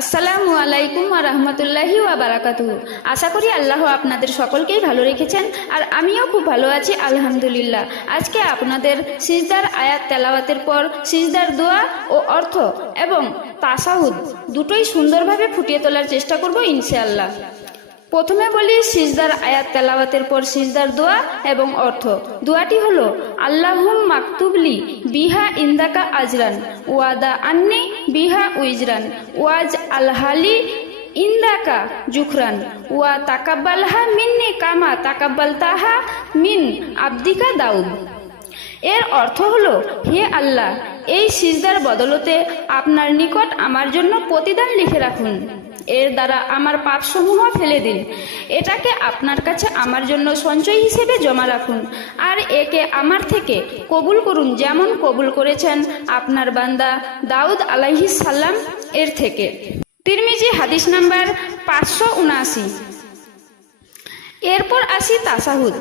আসসালামু আলাইকুম ওয়া রাহমাতুল্লাহি ওয়া বারাকাতুহু। আশা করি আল্লাহ আপনাদের সকলকেই ভালো রেখেছেন, আর আমিও খুব ভালো আছি আলহামদুলিল্লাহ। আজকে আপনাদের সিজদার আয়াত তেলাওয়াতের পর সিজদার দোয়া ও অর্থ এবং তাশাহুদ দুটোই সুন্দরভাবে ফুটিয়ে তোলার চেষ্টা করব ইনশাআল্লাহ। প্রথমে বলি সিজদার আয়াত তেলাওয়াতের পর সিজদার দোয়া এবং অর্থ। দোয়াটি হলো আল্লাহুম মাকতুবলি বিহা ইন্দাকা আজরান ওয়াদা আন্নি বিহা উইজরান ওয়াজ আলহালি ইন্দাকা জুখরান ওয়া তাকাব্বালহা মিন্নি কামা তাকাব্বালতাহা মিন আবদিকা দাউদ। এর অর্থ হলো, হে আল্লাহ, এই সিজদার বদলতে আপনার নিকট আমার জন্য প্রতিদান লিখে রাখুন, এর দ্বারা আমার পাপসমূহ ফেলে দিন, এটাকে আপনার কাছে আমার জন্য সঞ্চয় হিসেবে জমা রাখুন, আর একে আমার থেকে কবুল করুন যেমন কবুল করেছেন আপনার বান্দা দাউদ আলাইহিস সালাম এর থেকে। তিরমিজি হাদিস নাম্বার 579। এরপর আসি তাশাহুদ।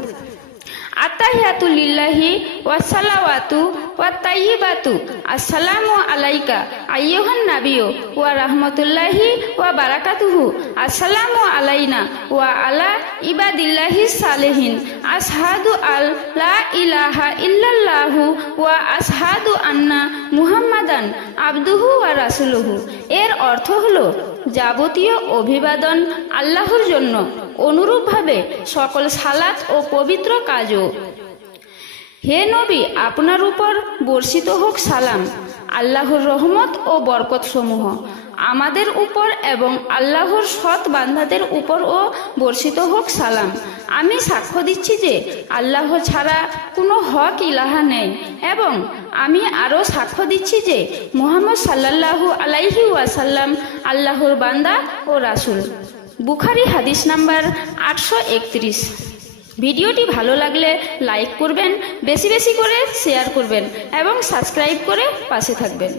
আত্তাহিয়াতু লিল্লাহি ওয়াসসালাওয়াতু ওয়াত্তাইয়িবাতু আসসালামু আলাইকা আইয়ুহান নাবিয়্যু ওয়া রাহমাতুল্লাহি ওয়া বারাকাতুহু আসসালামু আলাইনা ওয়া আলা ইবাদিল্লাহিস সালিহিন আশহাদু আল্লা ইলাহা ইল্লাল্লাহু ওয়া আশহাদু আন্না মুহাম্মাদান আবদুহু ওয়া রাসূলুহু। এর অর্থ হলো, যাবতীয় অভিবাদন আল্লাহর জন্য, অনুরূপভাবে সকল সালাত ও পবিত্র কাজও। হে নবী, আপনার উপর বর্ষিত হোক সালাম, আল্লাহর রহমত ও বরকত সমূহ আমাদের উপর এবং আল্লাহর সৎ বান্দাদের উপরও বর্ষিত হোক সালাম। আমি সাক্ষ্য দিচ্ছি যে আল্লাহ ছাড়া কোনো হক ইলাহা নেই, এবং আমি আরও সাক্ষ্য দিচ্ছি যে মুহাম্মদ সাল্লাল্লাহু আলাইহি ওয়াসাল্লাম আল্লাহর বান্দা ও রাসূল। বুখারী হাদিস নাম্বার 831। ভিডিওটি ভালো লাগলে লাইক করবেন, বেশি বেশি করে শেয়ার করবেন এবং সাবস্ক্রাইব করে পাশে থাকবেন।